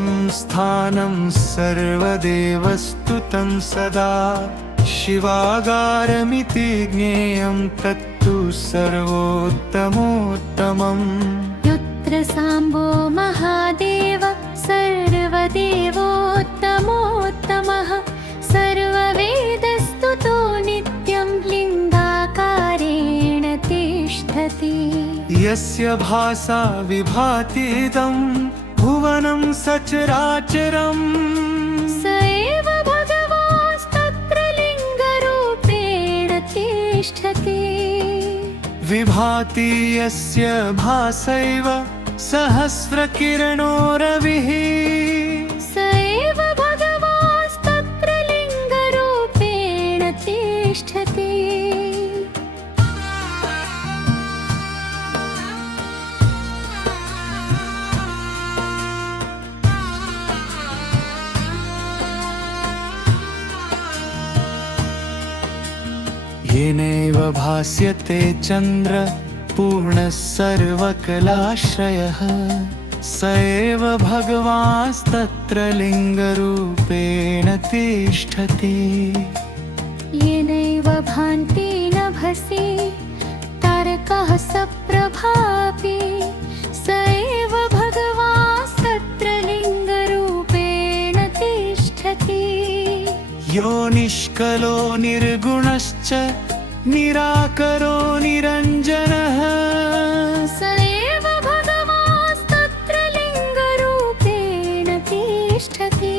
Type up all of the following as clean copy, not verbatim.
परं स्थानं सर्वदेवस्तुतं सदा शिवागारमिति ज्ञेयं तत्तु सर्वोत्तमोत्तमम् यत्र साम्बो महादेव सर्वदेवोत्तमोत्तमः सर्ववेदस्तुतो नित्यं लिङ्गाकारेण तिष्ठति यस्य भासा विभातीदं भुवनं सचराचरम् स एव भगवास्तत्र लिङ्गरूपेण तिष्ठति विभाति यस्य भासैव सहस्रकिरणो रविः स एव भगवास्तत्र लिङ्गरूपेण तिष्ठति येनैव भास्यते चन्द्र पूर्णः सर्वकलाश्रयः स एव भगवास्तत्र लिङ्गरूपेण तिष्ठति येनैव भान्ति नभसि तारकः सप्रभापि स एव भगवास्तत्र लिङ्गरूपेण तिष्ठति यो निष्कलो निर्गुणश्च निराकरो निरञ्जनः स एव भगवास्तत्र लिङ्गरूपेण तिष्ठति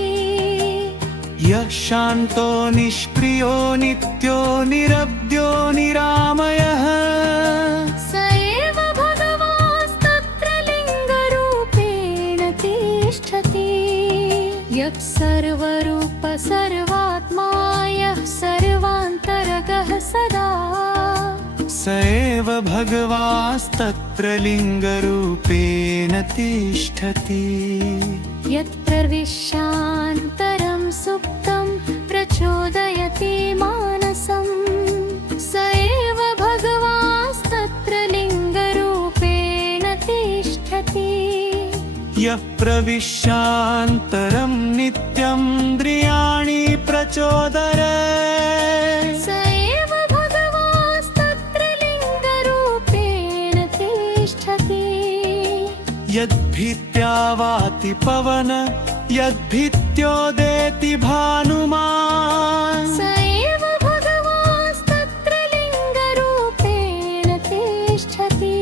यः शान्तो निष्क्रियो नित्यो निरवध्यो निरामयः स एव भगवास्तत्र लिङ्गरूपेण तिष्ठति यः सर्वरूप सर्वात्मा यः सर्वान्तरगः सदा स एव भगवास्तत्र लिङ्गरूपेण तिष्ठति यत्प्रविश्यान्तरं सुप्तं प्रचोदयति मानसं स एव भगवास्तत्र लिङ्गरूपेण तिष्ठति यः प्रविश्यान्तरं नित्यमिन्द्रियाणि प्रचोदयेत् स एव भगवास्तत्र लिङ्गरूपेण तिष्ठति यद्भीत्या वाति पवन यद्भीत्योदेति भानुमान् स एव भगवास्तत्र लिङ्गरूपेण तिष्ठति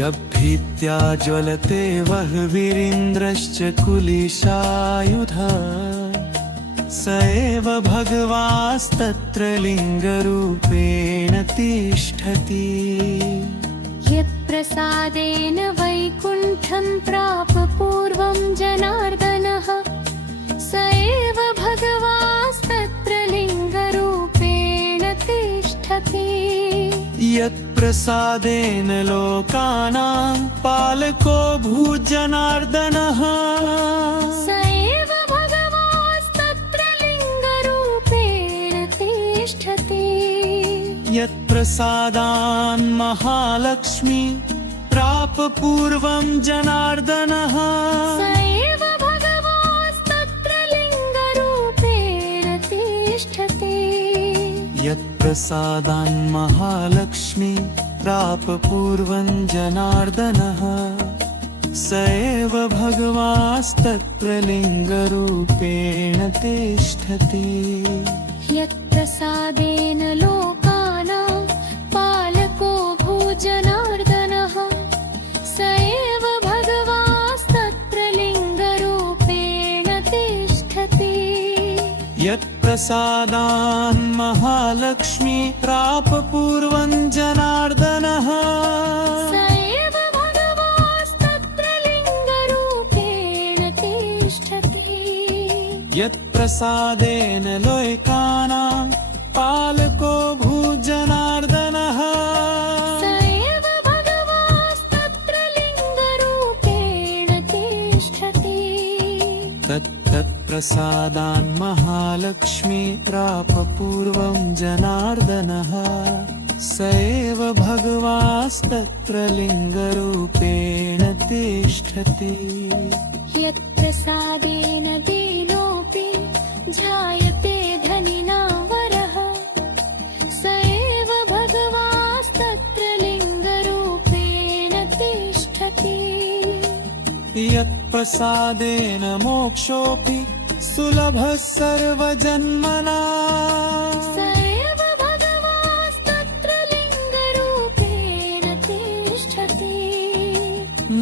यद्भीत्या ज्वलते वह्विरिन्द्रश्च कुलिशायुधः स एव भगवास्तत्र लिङ्गरूपेण तिष्ठति यत्प्रसादेन वैकुण्ठं प्राप पूर्वं जनार्दनः स एव भगवास्तत्र लिङ्गरूपेण तिष्ठति यत्प्रसादेन लोकानां पालको भूजनार्दनः स एव भगवास्तत्र लिङ्गरूपेण तिष्ठति यत्प्रसादान् महालक्ष्मी प्राप पूर्वं जनार्दनः स एव भगवास्तत्र लिङ्गरूपेण तिष्ठति यत्प्रसादान् महालक्ष्मी प्राप पूर्वं जनार्दनः स एव भगवास्तत्र लिङ्गरूपेण तिष्ठति यत्प्रसादेन लोकानां पालको भूजनार्दनः स एव भगवास्तत्र लिङ्गरूपेण तिष्ठति यत्प्रसादान् महालक्ष्मी प्राप पूर्वं जनार्दनः स एव भगवास्तत्र लिङ्गरूपेण तिष्ठति यत्प्रसादेन लोकानां पालको भूजनार्दनः स एव भगवास्तत्र लिङ्गरूपेण तिष्ठति तत्प्रसादान् महालक्ष्मी प्राप पूर्वं जनार्दनः स एव भगवास्तत्र लिङ्गरूपेण तिष्ठति यत्प्रसादेन दीनोऽपि ध्यायते धनिना वरः स एव भगवास्तत्र लिङ्गरूपेण तिष्ठति यत्प्रसादेन मोक्षोऽपि सुलभः सर्वजन्मना स एव भगवास्तत्र लिङ्गरूपेण तिष्ठति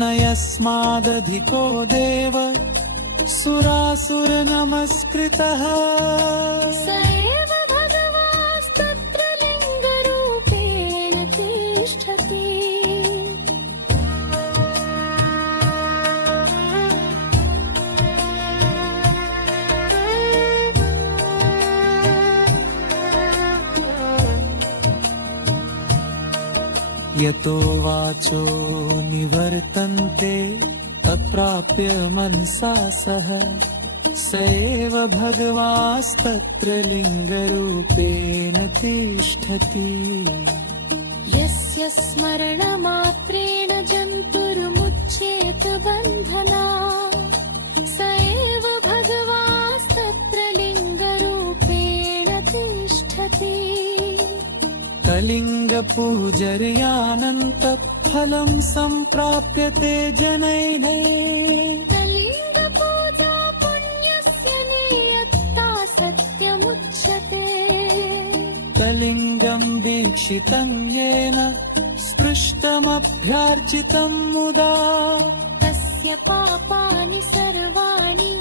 न यस्मादधिको देव सुरासुरनमस्कृतः स एव भगवास्तत्र लिङ्गरूपेण तिष्ठति यतो वाचो निवर्तन्ते तत्प्राप्य मनसा सह स एव भगवास्तत्र लिङ्गरूपेण तिष्ठति यस्य स्मरणमात्रेण जन्तुर्मुच्येत बन्धना स एव भगवास्तत्र लिङ्गरूपेण तिष्ठति कलिङ्गपूजर्यानन्तफलं सम्प्राप्यते जनैः कलिङ्गपूजा पुण्यस्य नियत्ता सत्यमुच्यते कलिङ्गं वीक्षितं येन स्पृष्टमभ्यार्चितं मुदा तस्य पापानि सर्वाणि